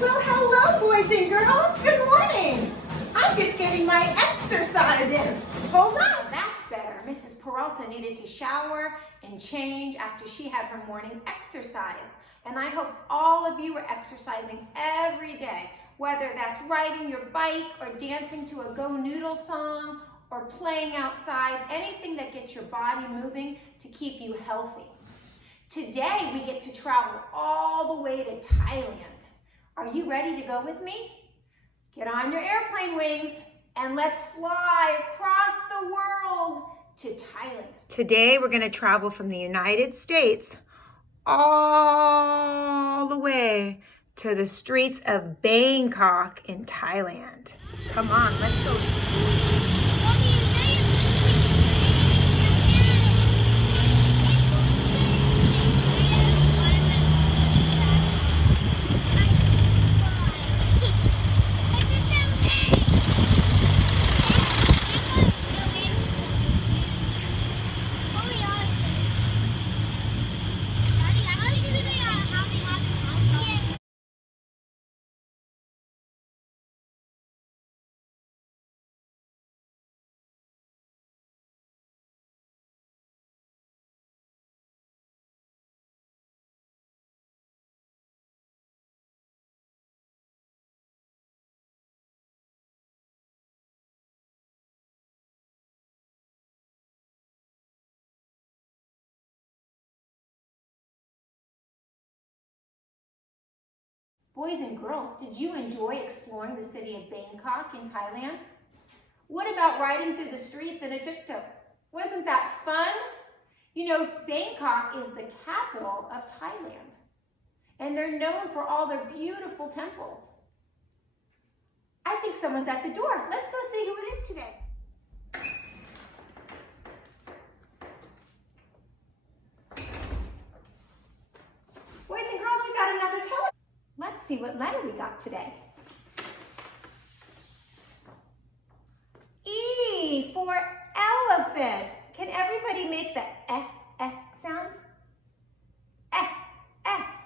Well, hello, boys and girls. Good morning. I'm just getting my exercise in. Hold on. That's better. Mrs. Peralta needed to shower and change after she had her morning exercise. And I hope all of you are exercising every day, whether that's riding your bike or dancing to a Go Noodle song or playing outside, anything that gets your body moving to keep you healthy. Today, we get to travel all the way to Thailand. Are you ready to go with me? Get on your airplane wings and let's fly across the world to Thailand. Today, we're going to travel from the United States all the way to the streets of Bangkok in Thailand. Come on, let's go. Boys and girls, did you enjoy exploring the city of Bangkok in Thailand? What about riding through the streets in a tuk-tuk? Wasn't that fun? You know, Bangkok is the capital of Thailand, and they're known for all their beautiful temples. I think someone's at the door. Let's go see who it is today. Boys and girls, we got another telephone. Let's see what letter we got today. E for elephant. Can everybody make the sound?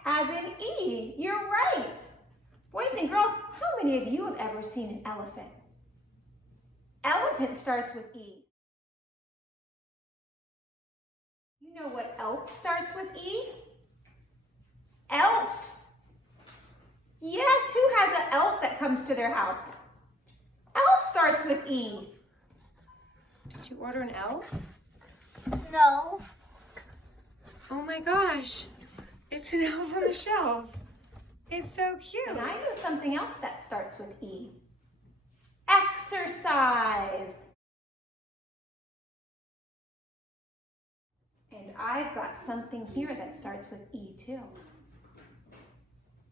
As in E. You're right. Boys and girls, how many of you have ever seen an elephant? Elephant starts with E. You know what elk starts with E? Elf. Yes, who has an elf that comes to their house? Elf starts with E. Did you order an elf? No. Oh my gosh, it's an elf on the shelf. It's so cute. And I know something else that starts with E. Exercise. And I've got something here that starts with E too.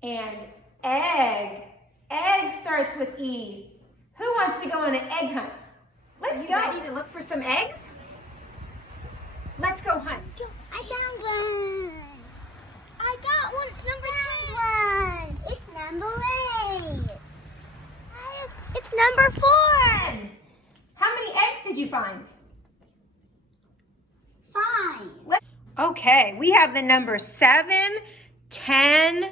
And egg. Egg starts with E. Who wants to go on an egg hunt? Let's go. Ready to look for some eggs? Let's go hunt. I found one. I got one. It's number 1. It's number 8. It's number 4. How many eggs did you find? 5. Okay, we have the number 7, 10,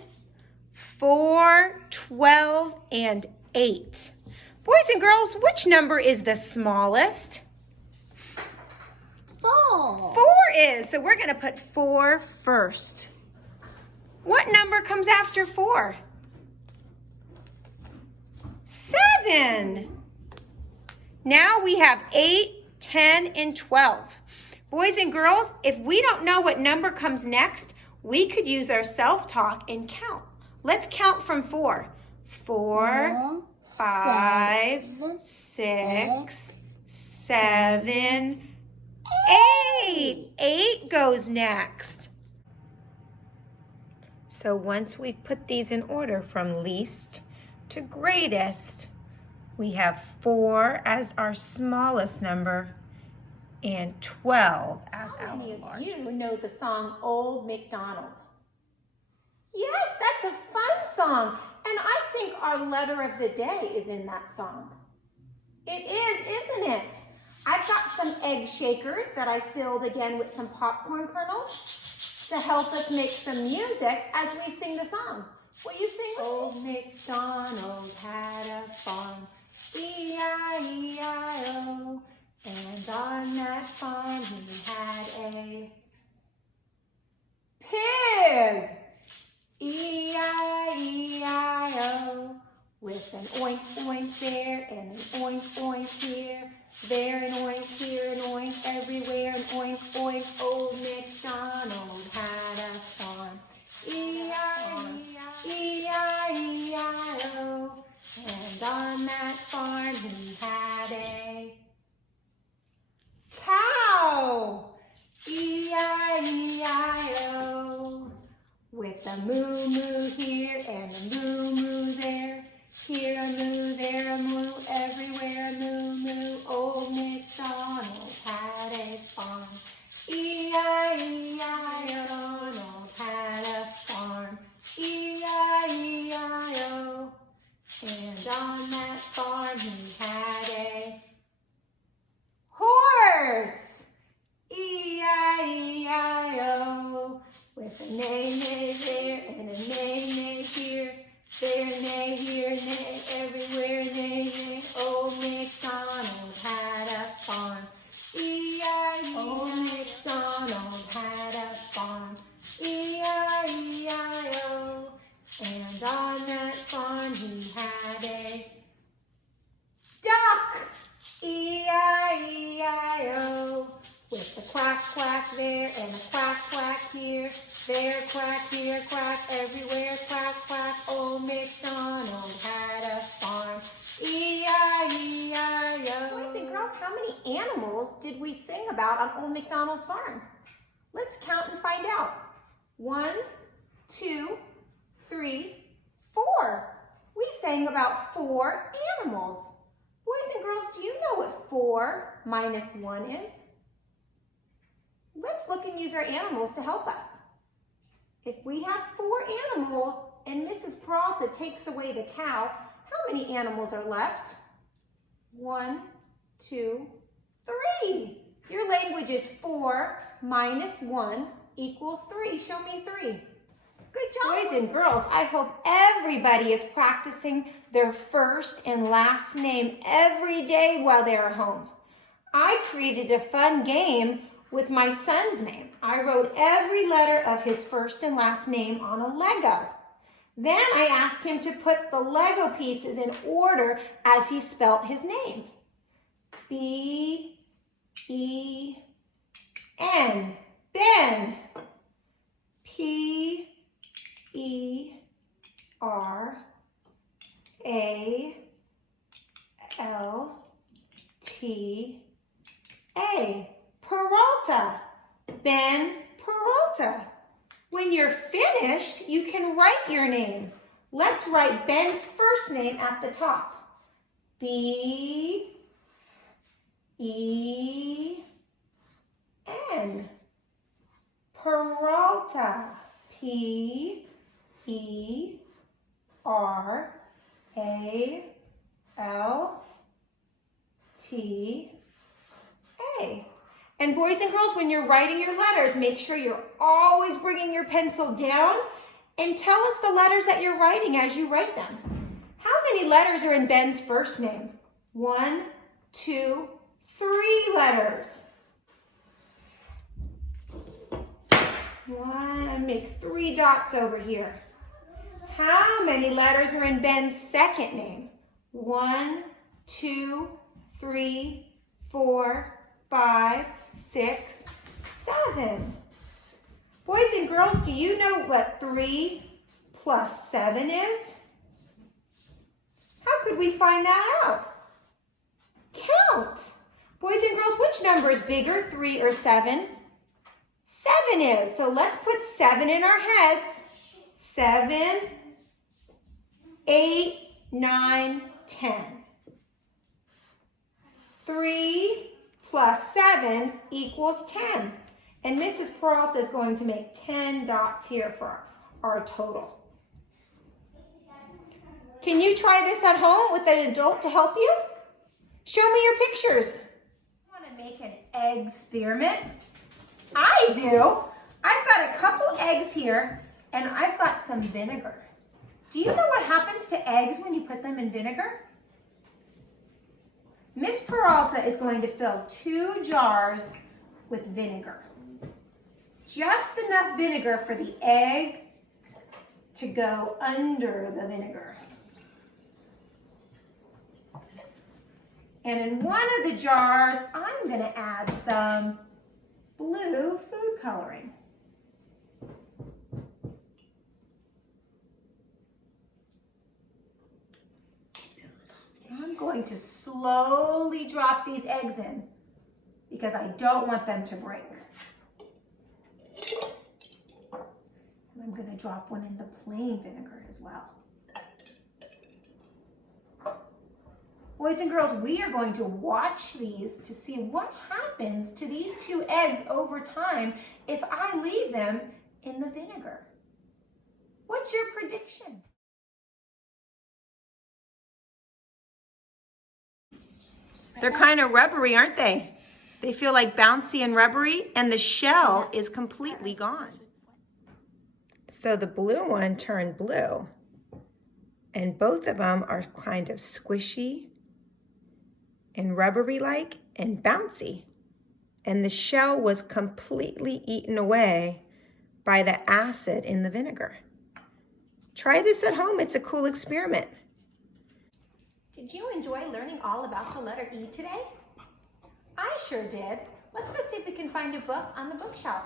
4, 12, and 8. Boys and girls, which number is the smallest? 4. 4 is, so we're going to put 4 first. What number comes after 4? 7. Now we have 8, 10, and 12. Boys and girls, if we don't know what number comes next, we could use our self-talk and count. Let's count from 4. 4, 5, 6, 7, 8. 8 goes next. So once we've put these in order from least to greatest, we have 4 as our smallest number and 12 as our largest. How many of you know the song Old MacDonald? Yes, that's a fun song. And I think our letter of the day is in that song. It is, isn't it? I've got some egg shakers that I filled again with some popcorn kernels to help us make some music as we sing the song. Will you sing? Old MacDonald had a farm, E-I-E-I-O. And on that farm he had a pig, E-I-E-I-O. With an oink oink there and an oink oink here, there an oink here, an oink everywhere, an oink oink. Old MacDonald had a farm, E-I-E-I-O. And on that farm he had a cow, E-I-E-I-O. With a moo moo here and a moo moo there, here a moo, there a moo, everywhere a moo moo. Old MacDonald had a farm, E-I-E-I-O. Had a farm, E-I-E-I-O. And on that farm he had a horse, E-I-E-I-O. With a neigh neigh there and a neigh neigh here, there neigh here, neigh everywhere, neigh neigh. Old MacDonald had a farm, E-I-E-I-O. Old MacDonald had a farm, E-I-E-I-O. And on that farm he had a duck, E-I-E-I-O. With a quack quack there and a quack quack here, there quack, here quack, everywhere quack quack. Old MacDonald had a farm, E-I-E-I-O. Boys and girls, how many animals did we sing about on Old MacDonald's farm? Let's count and find out. 1, 2, 3, 4. We sang about 4 animals. Boys and girls, do you know what 4 minus 1 is? Let's look and use our animals to help us. If we have 4 animals and Mrs. Peralta takes away the cow, how many animals are left? 1, 2, 3. Your language is 4 minus 1 equals 3. Show me 3. Good job. Boys and girls, I hope everybody is practicing their first and last name every day while they're home. I created a fun game with my son's name. I wrote every letter of his first and last name on a Lego. Then I asked him to put the Lego pieces in order as he spelt his name. B-E-N, Ben. P-E-R-A-L-T-A. Peralta, Ben Peralta. When you're finished, you can write your name. Let's write Ben's first name at the top. B-E-N. Peralta. P-E-R-A-L-T-A. And boys and girls, when you're writing your letters, make sure you're always bringing your pencil down and tell us the letters that you're writing as you write them. How many letters are in Ben's first name? 1, 2, 3 letters. Make 3 dots over here. How many letters are in Ben's second name? 1, 2, 3, 4, 5, 6, 7. Boys and girls, do you know what 3 plus 7 is? How could we find that out? Count. Boys and girls, which number is bigger, 3 or 7? 7 is. So let's put 7 in our heads. 7, 8, 9, 10. 3 plus 7 equals 10. And Mrs. Peralta is going to make 10 dots here for our total. Can you try this at home with an adult to help you? Show me your pictures. You want to make an egg experiment? I do. I've got a couple eggs here and I've got some vinegar. Do you know what happens to eggs when you put them in vinegar? Miss Peralta is going to fill 2 jars with vinegar. Just enough vinegar for the egg to go under the vinegar. And in one of the jars, I'm going to add some blue food coloring. I'm going to slowly drop these eggs in because I don't want them to break. And I'm going to drop one in the plain vinegar as well. Boys and girls, we are going to watch these to see what happens to these 2 eggs over time if I leave them in the vinegar. What's your prediction? They're kind of rubbery, aren't they? They feel like bouncy and rubbery, and the shell is completely gone. So the blue one turned blue, and both of them are kind of squishy and rubbery-like and bouncy. And the shell was completely eaten away by the acid in the vinegar. Try this at home. It's a cool experiment. Did you enjoy learning all about the letter E today? I sure did. Let's go see if we can find a book on the bookshelf.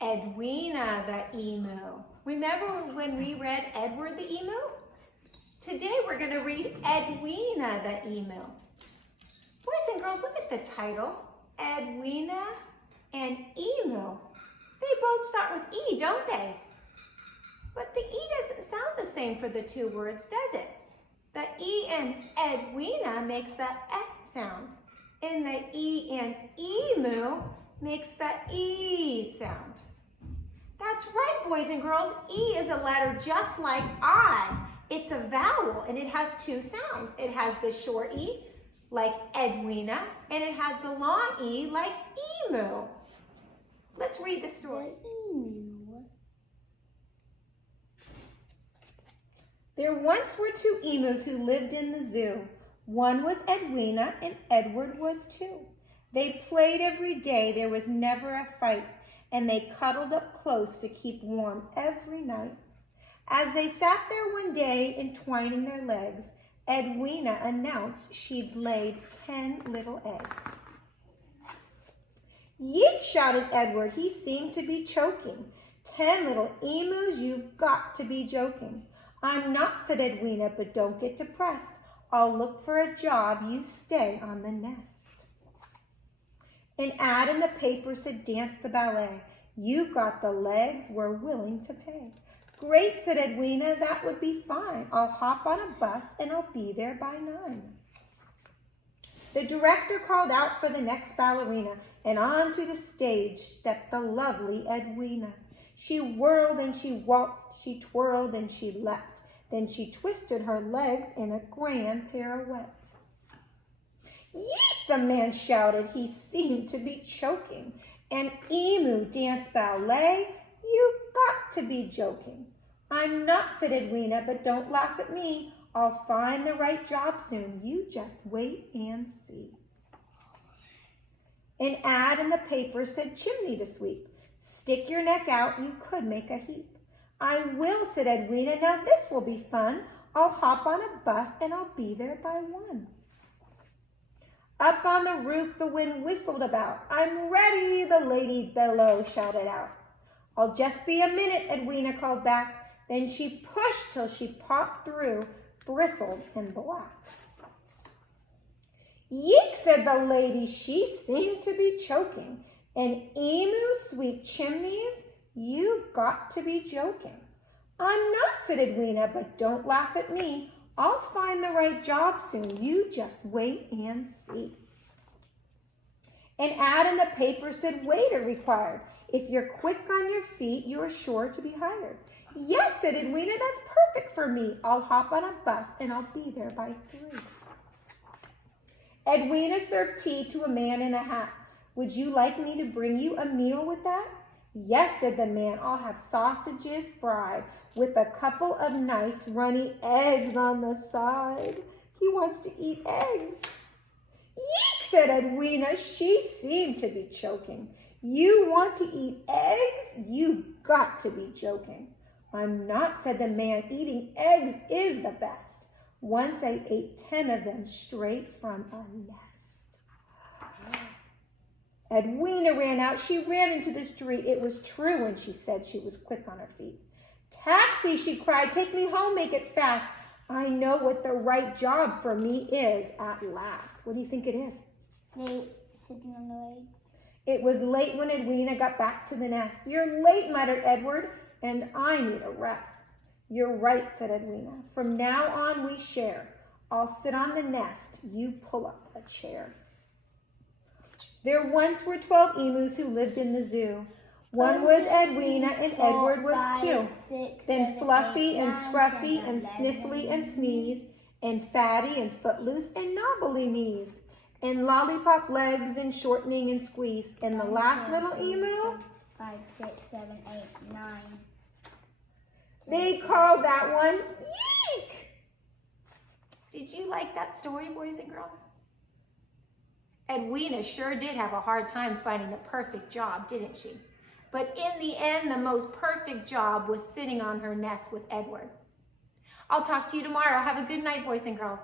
Edwina the Emu. Remember when we read Edward the Emu? Today we're going to read Edwina the Emu. Boys and girls, look at the title. Edwina and Emu. They both start with E, don't they? But the E doesn't sound the same for the 2 words, does it? The E in Edwina makes the E sound. And the E in emu makes the E sound. That's right, boys and girls. E is a letter just like I. It's a vowel, and it has 2 sounds. It has the short E, like Edwina, and it has the long E, like emu. Let's read the story. There once were 2 emus who lived in the zoo. One was Edwina, and Edward was too. They played every day. There was never a fight, and they cuddled up close to keep warm every night. As they sat there one day, entwining their legs, Edwina announced she'd laid 10 little eggs. "Yeek," shouted Edward. He seemed to be choking. "10 little emus, you've got to be joking." "I'm not," said Edwina, "but don't get depressed. I'll look for a job. You stay on the nest." An ad in the paper said, "Dance the ballet. You've got the legs. We're willing to pay." "Great," said Edwina. "That would be fine. I'll hop on a bus and I'll be there by 9. The director called out for the next ballerina, and onto the stage stepped the lovely Edwina. She whirled and she waltzed, she twirled and she leapt. Then she twisted her legs in a grand pirouette. "Yeet," the man shouted. He seemed to be choking. "An emu dance ballet? You've got to be joking." "I'm not," said Edwina, "but don't laugh at me. I'll find the right job soon. You just wait and see." An ad in the paper said, "Chimney to sweep. Stick your neck out, you could make a heap." "I will," said Edwina. "Now this will be fun. I'll hop on a bus and I'll be there by 1. Up on the roof the wind whistled about. "I'm ready," the lady below shouted out. "I'll just be a minute," Edwina called back. Then she pushed till she popped through, bristled and black. "Yeek," said the lady. She seemed to be choking. "An emu sweep chimneys? You've got to be joking." "I'm not," said Edwina, "but don't laugh at me. I'll find the right job soon. You just wait and see." An ad in the paper said, "Waiter required. If you're quick on your feet, you're sure to be hired." "Yes," said Edwina, "that's perfect for me. I'll hop on a bus and I'll be there by 3. Edwina served tea to a man in a hat. Would you like me to bring you a meal with that? Yes, said the man. I'll have sausages fried with a couple of nice runny eggs on the side. He wants to eat eggs. Yeek, said Edwina. She seemed to be choking. You want to eat eggs? You got to be joking. I'm not, said the man. Eating eggs is the best. Once I ate 10 of them straight from a nest. Edwina ran out. She ran into the street. It was true when she said she was quick on her feet. Taxi, she cried. Take me home, make it fast. I know what the right job for me is at last. What do you think it is? Late, sitting on the legs. It was late when Edwina got back to the nest. You're late, muttered Edward, and I need a rest. You're right, said Edwina. From now on we share. I'll sit on the nest. You pull up a chair. There once were 12 emus who lived in the zoo. One was Edwina and Edward was 2. Then Fluffy and Scruffy and Sniffly and Sneeze and Fatty and Footloose and Knobbly Knees and Lollipop Legs and Shortening and Squeeze and the last little emu. 5, 6, 7, 8, 9. They called that one Yeek. Did you like that story, boys and girls? Edwina sure did have a hard time finding the perfect job, didn't she? But in the end, the most perfect job was sitting on her nest with Edward. I'll talk to you tomorrow. Have a good night, boys and girls.